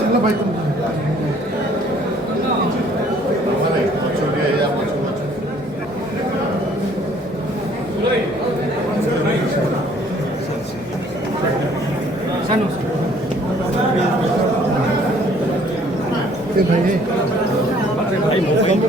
చిన్న బైక్ भाई mobile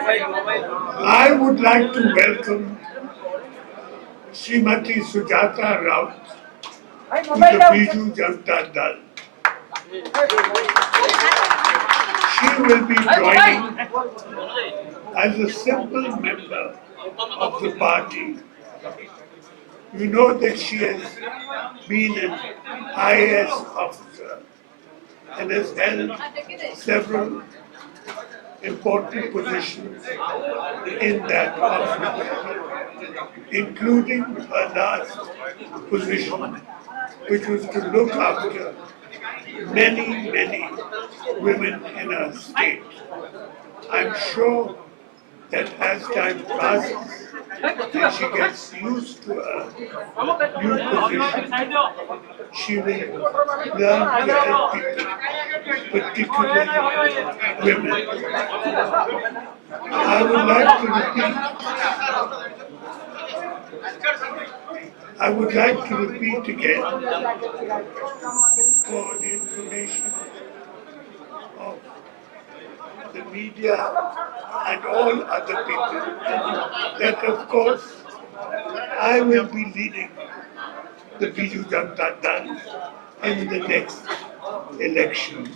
I would like to welcome Srimati Sujata Raut to the Biju Janata Dal. She will be joining as a simple member of the party. You know that she has been an IAS officer and has held several important positions in that office, including her last position, which was to look after many women in our state. I'm sure that as time passes and she gets used to her new position, she will learn to help people, particularly women. I would like to repeat again for the information of the media and all other people that of course I will be leading the Biju Janata Dal in the next elections.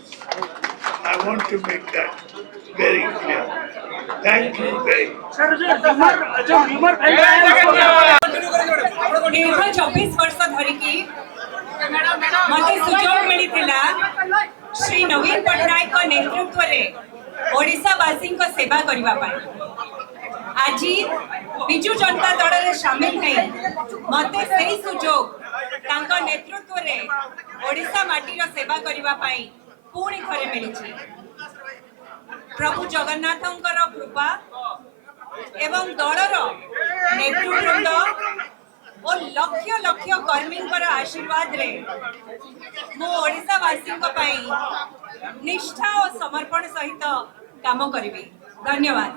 I want to make that very clear. Thank you very much. 24 वर्ष धरिकी मत सुजोग मिलता श्री नवीन पट्टनायक नेतृत्व में ओडिशावासी सेवा करने आज बिजु जनता दल में सामिल नहीं मत से सुजोग नेतृत्व में ओडिशा माटीर सेवा करने पुणी थे मिली प्रभु जगन्नाथंकर कृपा एवं दलर नेतृवृंद और लक्ष लक्ष कर्मी आशीर्वाद रे मो ओडिशावासी निष्ठा और समर्पण सहित काम करी। धन्यवाद।